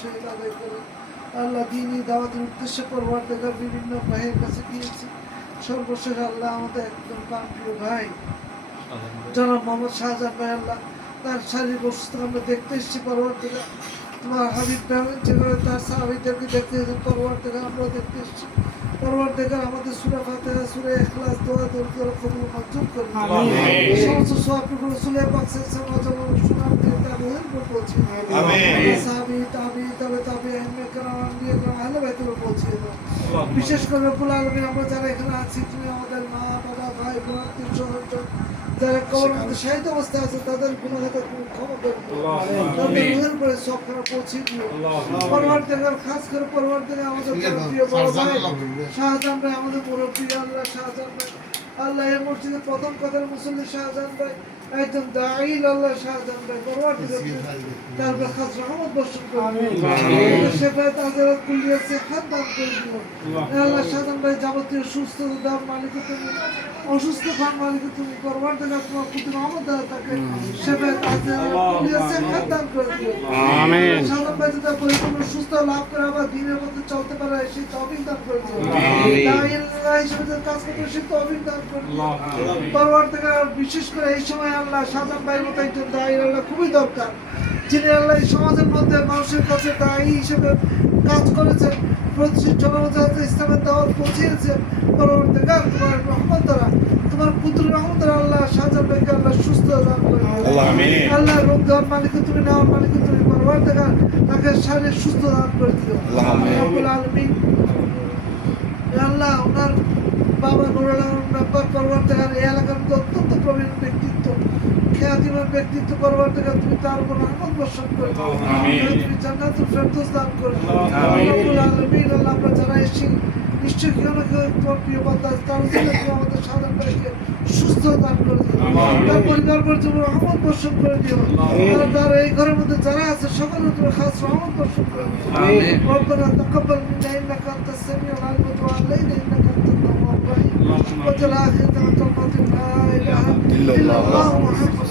সহিত আদায় করে আল্লাহ দিনই দাওয়াতের উদ্দেশ্যে পরবার দেখার বিভিন্ন ভাইয়ের কাছে গিয়েছি। সর্বশেষ আল্লাহ আমাদের একদম প্রিয় ভাই। জনাব মোহাম্মদ শাহজাহান ভাই আল্লাহ তার শারীরিক অসুস্থতা আমরা দেখতে এসেছি পরবর্তী থেকে তোমার হাবিব ভাই যেভাবে তার সাহাবিদেরকে দেখতে এসেছেন পরবর্তী থেকে আমরাও দেখতে এসেছি। পরবর্তী থেকে আমাদের সুরা ফাতেহা সুরা এখলাস দোয়া দোয়া করে কবুল মঞ্জুর করে এই সমস্ত সোয়াবটুকু সুলে পাকসের সমাজ এবং সুনাম দিয়ে তার পৌঁছে। সাহাবী, তাবী, বিশেষ করে আমরা যারা এখানে আছি, তুমি আমাদের মা বাবা ভাই, বোন যারা কবর মধ্যে শাহিদ অবস্থায় আছে, তাদের কোনো হাতে তুমি ক্ষমা করে। সব খারাপ পৌঁছে দিও। পরবার খাস করে পরবার থেকে আমাদের প্রিয় বড় শাহজাহান ভাই, আমাদের মুরব্বী আল্লাহ শাহজাহান ভাই আল্লাহ এই মসজিদের প্রথম কথার মুসল্লি শাহজাহান ভাই একজন দাইল আল্লাহ শাহজাহান ভাই পরবার খাস রহমত বর্ষণ করবে দান করে আল্লাহ শাহজাহান ভাই যাবতীয় সুস্থ দাম মালিক তুমি অসুস্থ খান মালিক তুমি পরবার থেকে তোমার প্রতি রহমত তাকে দান করে দিও শাহজাহান ভাই যাতে পরিপূর্ণ সুস্থ লাভ করে আবার দিনের মধ্যে চলতে পারে সেই তৌফিক দান করে দিও। আমিন। দাইল্লাহ কাজ করতে সেই তৌফিক দান করে দিও। বিশেষ করে এই সময় আল্লাহ শাহজাহান ভাই মতো একজন দায়ের আল্লাহ খুবই দরকার যিনি আল্লাহ সমাজের মধ্যে মানুষের কাছে দায়ী হিসেবে কাজ করেছেন প্রতিষ্ঠিত জনমত ইসলামের দাওয়াত পৌঁছিয়েছেন কাল তোমার রহমত দ্বারা পুত্র রহমত আল্লাহ শাহজাহান ভাইকে আল্লাহ সুস্থ আল্লাহ আমিন। আল্লাহ রোগ দেওয়ার মালিক তুমি নেওয়ার মালিক তুমি পরবার দেখা তাকে শারীরিক সুস্থ দান করে দিও আল্লাহ আলামিন আল্লাহ ওনার বাবা নুরুল আলম ব্যাপার পরবর্তীকার এই এলাকার মধ্যে অত্যন্ত প্রবীণ ব্যক্তিত্ব খ্যাতিমান ব্যক্তিত্ব পরবর্তীকার তুমি তার উপর রহমত বর্ষণ করে। তুমি জান্নাতুল ফেরদৌস দান করে। আমিন। রব্বুল আল্লাহ আমরা যারা এসেছি নিশ্চয়ই কেউ না কেউ তোমার প্রিয় বার্তা তার আমাদের সাধারণ মানুষকে সুস্থ দান করে দিও। তার পরিবার পরিজন রহমত বর্ষণ করে দিও। তারা তার এই ঘরের মধ্যে যারা আছে সকলে তুমি খাস রহমত বর্ষণ করে দিও। ربنا تقبل منا انك انت السميع العليم وتب علينا انك انت التواب الرحيم وجل اخر دعوه القاتل لا اله